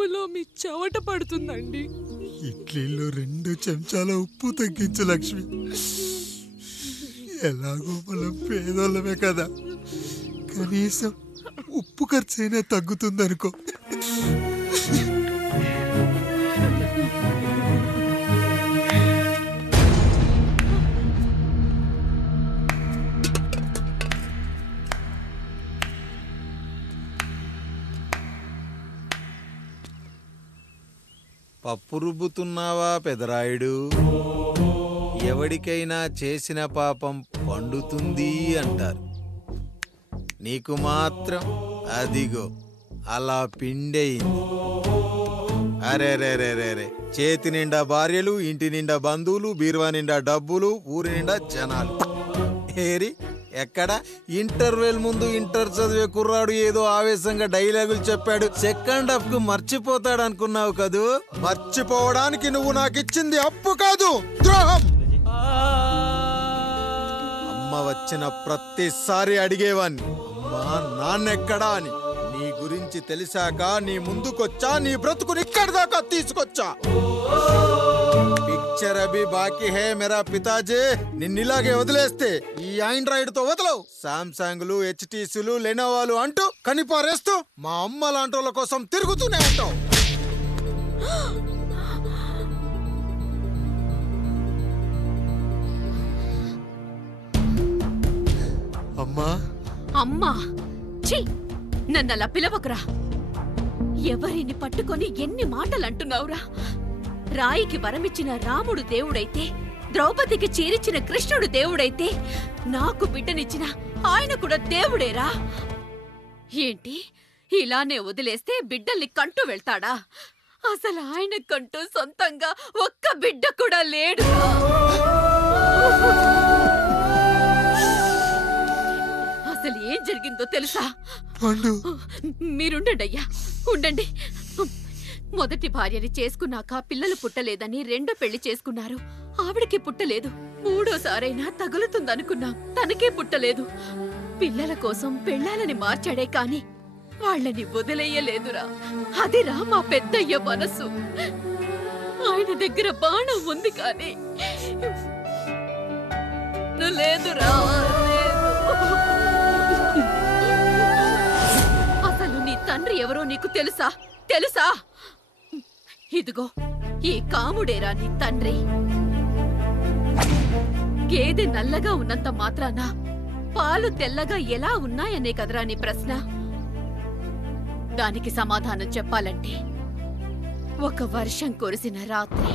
ఉప్పులో మీ చెవట పడుతుందండి. ఇడ్లీలో 2 చెంచాల ఉప్పు తగ్గించు లక్ష్మి. ఎలాగో మనం పేదోళ్ళమే కదా, కనీసం ఉప్పు ఖర్చైనా తగ్గుతుందనుకో. పప్పు రుబ్బుతున్నావా పెదరాయుడు? ఎవడికైనా చేసిన పాపం పండుతుంది అంటారు, నీకు మాత్రం అదిగో అలా పిండయింది. అరే రే రే రే రే, చేతి నిండా భార్యలు, ఇంటి నిండా బంధువులు, బీరువా నిండా డబ్బులు, ఊరి నిండా జనాలు. ఏరి ఎక్కడ? ఇంటర్వెల్ ముందు ఇంటర్ చదివే కుర్రాడు ఏదో ఆవేశంగా డైలాగులు చెప్పాడు, సెకండ్ హాఫ్ కు మర్చిపోతాడు అనుకున్నావు కదూ? మర్చిపోవడానికి నువ్వు నాకు ఇచ్చింది అప్పు కాదు, ద్రోహం. అమ్మ వచ్చిన ప్రతిసారి అడిగేవాన్ని, అమ్మా నాన్నెక్కడా అని. నీ గురించి తెలిసాక నీ ముందుకొచ్చా, నీ బ్రతుకుని ఇక్కడి దాకా తీసుకొచ్చా. పిక్చర్ అభి బాకీ హే మేరా పితాజీ. నిన్నిలాగే వదిలేస్తే ఈ ఆండ్రాయిడ్ తో వదలవు. సామ్సంగ్లు, హెచ్టీసీలు, లెనోవాలు అంటూ కనిపారేస్తూ మా అమ్మ లాంటోళ్ళ కోసం తిరుగుతూనే ఉంటావు. అమ్మా అమ్మా, ఛీ, నన్నలా పిలవకురా. ఎవరిని పట్టుకొని ఎన్ని మాటలు అంటున్నావురా? రాయికి వరమిచ్చిన రాముడు దేవుడైతే, ద్రౌపదికి చీరిచ్చిన కృష్ణుడు దేవుడైతే, నాకు బిడ్డనిచ్చిన ఆయన కూడా దేవుడేరా. ఏంటి, ఇలానే వదిలేస్తే బిడ్డల్ని కంటూ వెళ్తాడా? అసలు ఆయన కంటూ సొంతంగా ఒక్క బిడ్డ కూడా లేడు. అసలు ఏం జరిగిందో తెలుసా? మీరుండండి అయ్యా, ఉండండి. మొదటి భార్యని చేసుకున్నాక పిల్లలు పుట్టలేదని రెండో పెళ్లి చేసుకున్నారు. ఆవిడకి పుట్టలేదు. మూడోసారైనా తగులుతుందనుకున్నాం, తనకే పుట్టలేదు. పిల్లల కోసం పెళ్ళాలని మార్చాడే కాని వాళ్ళని వదిలేయలేదురా. అదిరా మా పెద్దయ్య మనసు. ఆయన దగ్గర బాణం ఉంది కానీ లేదురా, లేదు. అసలు నీ తండ్రి ఎవరో నీకు తెలుసా? తెలుసా? ఇదిగో ఈ కాముడేరా నీ తండ్రి. గేదె నల్లగా ఉన్నంత మాత్రాన పాలు తెల్లగా ఎలా ఉన్నాయనే కదరా నీ ప్రశ్న. దానికి సమాధానం చెప్పాలంటే, ఒక వర్షం కురిసిన రాత్రి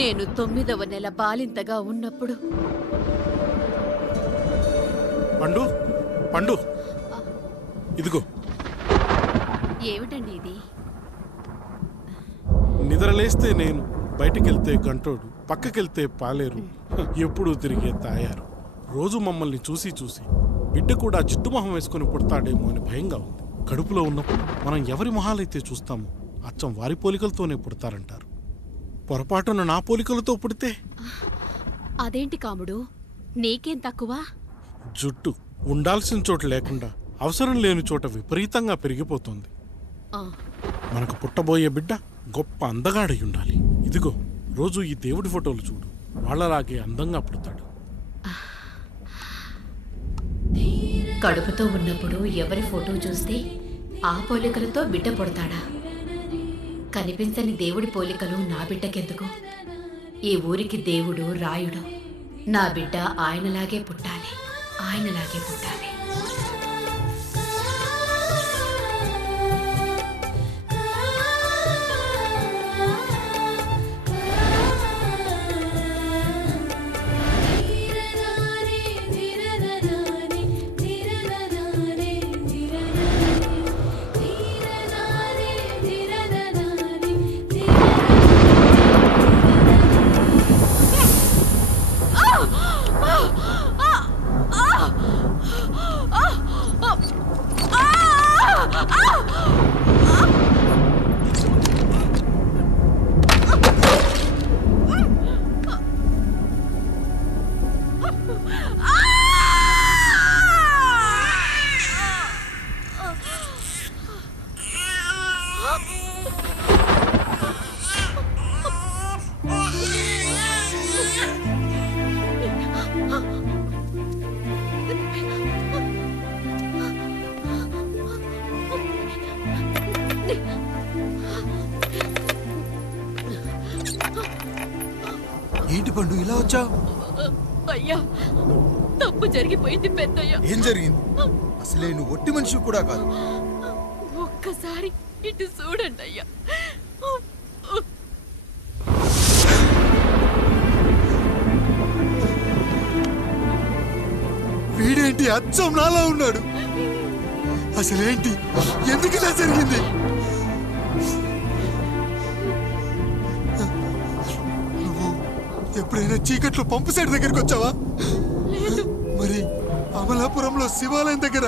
నేను 9వ నెల బాలింతగా ఉన్నప్పుడు. పండు పండు, ఇదిగో. ఏమిటండి ఇది? నిద్రలేస్తే నేను, బయటికెళ్తే గంటోడు, పక్కకెళ్తే పాలేరు, ఎప్పుడూ తిరిగే తాయారు. రోజు మమ్మల్ని చూసి చూసి బిడ్డ కూడా జిడ్డుమొహం వేసుకుని పుడతాడేమో అని భయంగా ఉంది. కడుపులో ఉన్నప్పుడు మనం ఎవరి మొహాలైతే చూస్తామో అచ్చం వారి పోలికలతోనే పుడతారంటారు. పొరపాటున నా పోలికలతో పుడితే? అదేంటి కాముడు, నీకేం తక్కువ? జుట్టు ఉండాల్సిన చోట లేకుండా అవసరం లేని చోట విపరీతంగా పెరిగిపోతుంది. మనకు పుట్టబోయే బిడ్డ గొప్ప అందగాడై ఉండాలి. ఇదిగో, రోజు ఈ దేవుడి ఫోటోలు చూడు, వాళ్ళలాగే అందంగా పుడతాడు. కడుపుతో ఉన్నప్పుడు ఎవరి ఫోటో చూస్తే ఆ పోలికలతో బిడ్డ పుడతాడా? కనిపించని దేవుడి పోలికలు నా బిడ్డకెందుకు? ఈ ఊరికి దేవుడు రాయుడు. నా బిడ్డ ఆయనలాగే పుట్టాలి, ఆయనలాగే పుట్టాలి. ఏంటి పండు ఇలా వచ్చావు? అయ్యా, తప్పు జరిగిపోయింది పెద్దయ్య. ఏం జరిగింది? అసలే నువ్వు ఒట్టి మనిషి కూడా కాదు. ఒక్కసారి ఇటు చూడండి అయ్యా. వీడేంటి అచ్చం నాలా ఉన్నాడు? అసలేంటి, ఎందుకు ఇలా జరిగింది? నువ్వు ఎప్పుడైనా చీకట్లో పంపు సైడ్ దగ్గరికి వచ్చావా? మరి అమలాపురంలో శివాలయం దగ్గర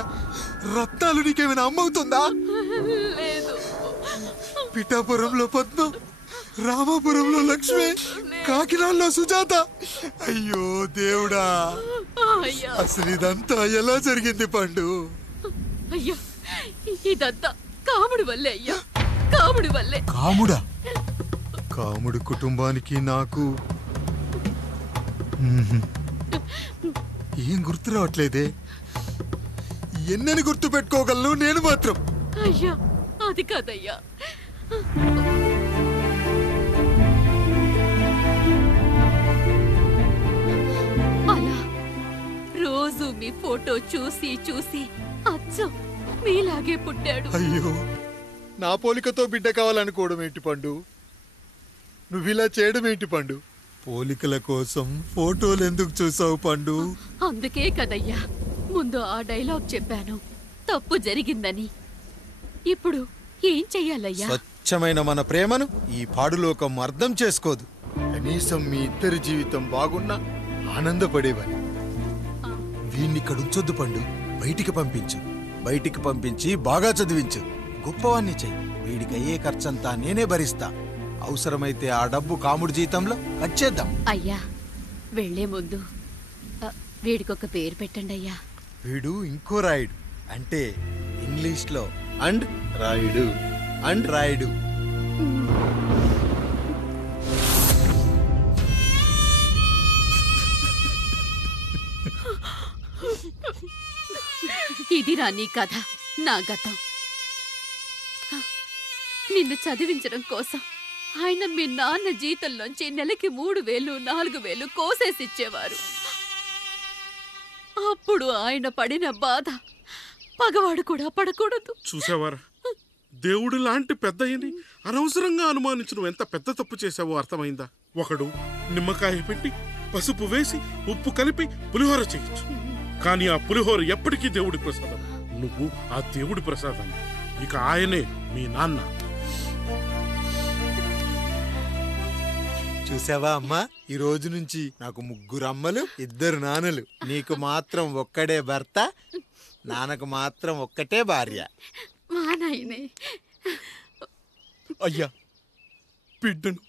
రత్నాలు నీకేమైనా అమ్మవుతుందా? లేదు. పిఠాపురంలో పద్మ, రామాపురంలో లక్ష్మి, కాకినాడలో సుజాత. అయ్యో దేవుడా, అయ్యా అసలు ఇదంతా ఎలా జరిగింది పండు? అయ్యా, ఇదంతా కాముడి వల్లే అయ్యా, కాముడి వల్లే. కాముడా? కాముడు కుటుంబానికి నాకు ఏం గుర్తు రావట్లేదే. ఎన్నని గుర్తు పెట్టుకోగలను నేను మాత్రం. అయ్యా, అది కాదయ్యా. అలా రోజు మీ ఫోటో చూసి చూసి అచ్చం మీలాగే పుట్టాడు. అయ్యో, నా పోలికతో బిడ్డ కావాలనుకోవడం ఏంటి పండు? నువ్విలా చేయడం ఏంటి పండు? పోలికల కోసం ఫోటోలు ఎందుకు చూసావు పండు? అందుకే కదయ్యా ముందు ఆ డైలాగ్ చెప్పాను, తప్పు జరిగిందని. ఇప్పుడు ఏం చెయ్యాలయ్యా? స్వచ్ఛమైన మన ప్రేమను ఈ పాడులోకం అర్థం చేసుకోదు. కనీసం మీ ఇద్దరి జీవితం బాగున్నా ఆనందపడేవని. వీణ్ణి ఇక్కడ ఉంచొద్దు పండు, బయటికి పంపించు. బయటికి పంపించి బాగా చదివించు, గొప్పవాణ్ణి చెయ్యి. వీడికి అయ్యే ఖర్చంతా నేనే భరిస్తా. అవసరమైతే ఆ డబ్బు కాముడి జీతంలో కట్ చేద్దాం. అయ్యా, వెళ్లే ముందు వీడికొక పేరు పెట్టండి అయ్యా. వీడు ఇంకో రాయుడు, అంటే ఇంగ్లీష్ లో అండ్ రాయుడు, అండ్ రాయుడు. ఇది రా నీ కథ, నా గతం. నిన్ను చదివించడం కోసం ఆయన మీ నాన్న జీతంలోంచి నెలకి 3,000, 4,000 కోసేసిచ్చేవారు. అప్పుడు ఆయన పడిన బాధ పగవాడు కూడా పడకూడదు. చూసావారా, దేవుడు లాంటి పెద్దయ్యని అనవసరంగా అనుమానించు ఎంత పెద్ద తప్పు చేశావో అర్థమైందా? ఒకడు నిమ్మకాయ పెట్టి పసుపు వేసి ఉప్పు కలిపి పులిహోర చేయొచ్చు, కానీ ఆ పులిహోర ఎప్పటికీ దేవుడి ప్రసాదం. నువ్వు ఆ దేవుడి ప్రసాదం, ఇక ఆయనే మీ నాన్న. చూసావా అమ్మా, ఈ రోజు నుంచి నాకు 3 అమ్మలు, 2 నాన్నలు. నీకు మాత్రం ఒక్కడే భర్త, నాన్నకు మాత్రం ఒక్కటే భార్య. మా నాయనే. అయ్యా, బిడ్డను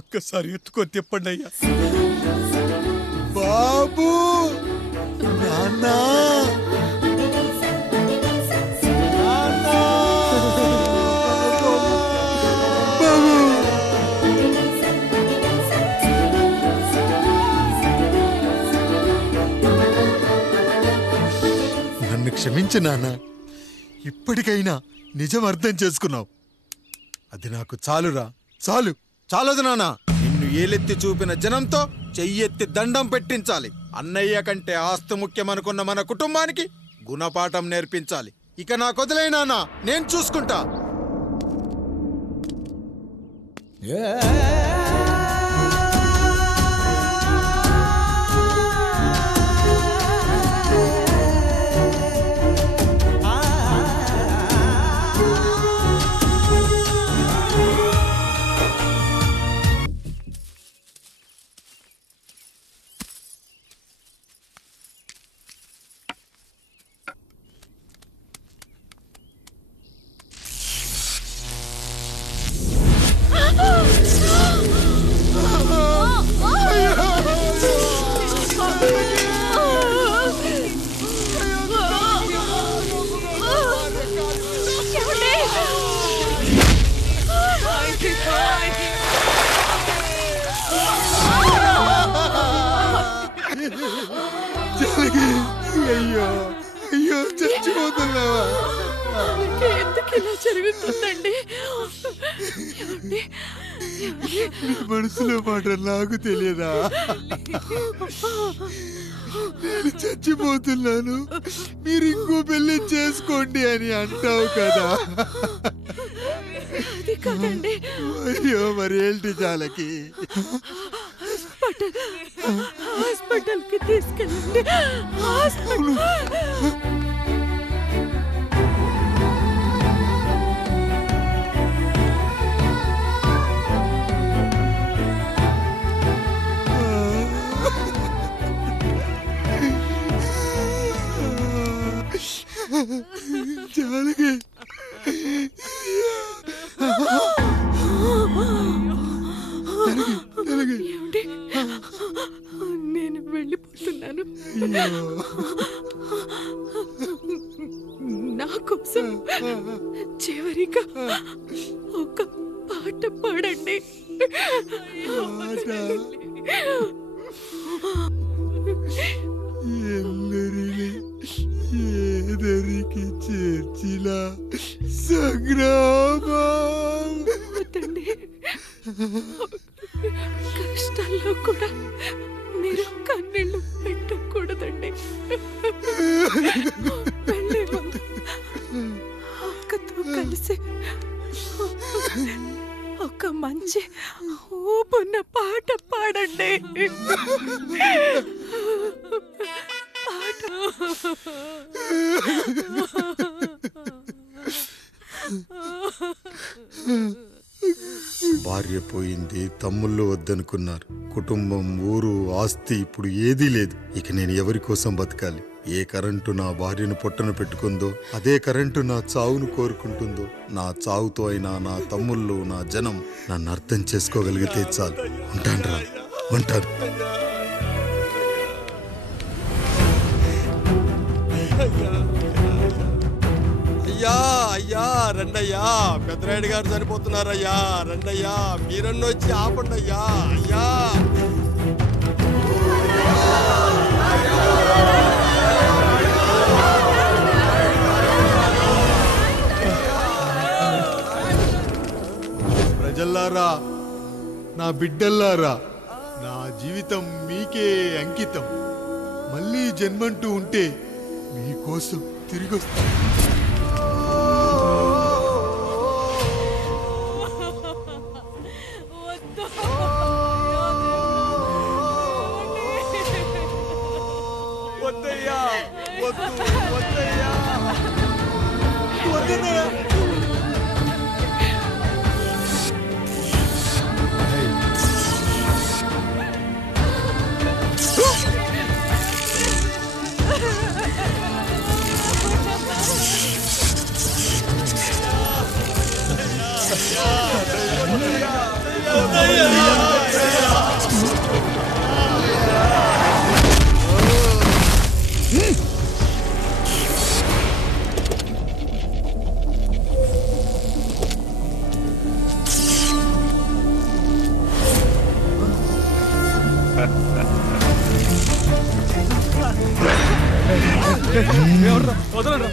ఒక్కసారి ఎత్తుకొని తిప్పండి అయ్యా. బాబు, నాన్నా, నన్ను క్షమించు నాన్న. ఇప్పటికైనా నిజం అర్థం చేసుకున్నావు. అది నాకు చాలురా, చాలు. చాలదు నాన్న, నిన్ను ఏలెత్తి చూపిన జనంతో చెయ్యెత్తి దండం పెట్టించాలి. అన్నయ్య కంటే ఆస్తి ముఖ్యమనుకున్న మన కుటుంబానికి గుణపాఠం నేర్పించాలి. ఇక నాకు వదిలేయ్ నాన్న, నేను చూసుకుంటా. అయ్యో అయ్యో, చచ్చిపోతున్నావా? ఎందుకు ఇలా జరుగుతుందండి? నీ మనసులో మాట నాకు తెలియదా? నేను చచ్చిపోతున్నాను, మీరు ఇంకో పెళ్లి చేసుకోండి అని అంటావు కదా. అది కాదండి. అయ్యో మరి ఏంటి జానకి? హాస్పిటల్కి తీసుకెళ్ళండి. హాస్పిటల్. జానకి ఏమండి? నేను వెళ్ళిపోతున్నాను. నా కోసం చివరిగా ఒక పాట పాడండి. ಎಲ್ಲರಿಲಿ ఏదరికి చేర్చిన సంగ్రామ. వద్దండి. కష్టాల్లో కూడా మీరు కన్నీళ్ళు పెట్టకూడదండి. వెళ్ళే ముందు అక్కతో కలిసి ఒక మంచి ఊపున్న పాట పాడండి. పాట. భార్య పోయింది, తమ్ముళ్ళు వద్దనుకున్నారు, కుటుంబం, ఊరు, ఆస్తి ఇప్పుడు ఏదీ లేదు. ఇక నేను ఎవరి కోసం బతకాలి? ఏ కరెంటు నా భార్యను పొట్టను పెట్టుకుందో అదే కరెంటు నా చావును కోరుకుంటుందో. నా చావుతో అయినా నా తమ్ముళ్ళు, నా జనం నన్ను అర్థం చేసుకోగలిగితే చాలు. ఉంటాను, ఉంటాను. అయ్యా అయ్యా రండయ్యా, పెద్దరాయుడు గారు చనిపోతున్నారయ్యా, రండయ్యా, మీరన్న వచ్చి ఆపండి అయ్యా. అయ్యా ప్రజల్లారా, నా బిడ్డల్లారా, నా జీవితం మీకే అంకితం. మళ్ళీ జన్మంటూ ఉంటే మీకోసం తిరిగి వస్తాను. వద్దయ్యా, వద్దు, వద్దయ్యా, వద్దయ్యా. వదలరా.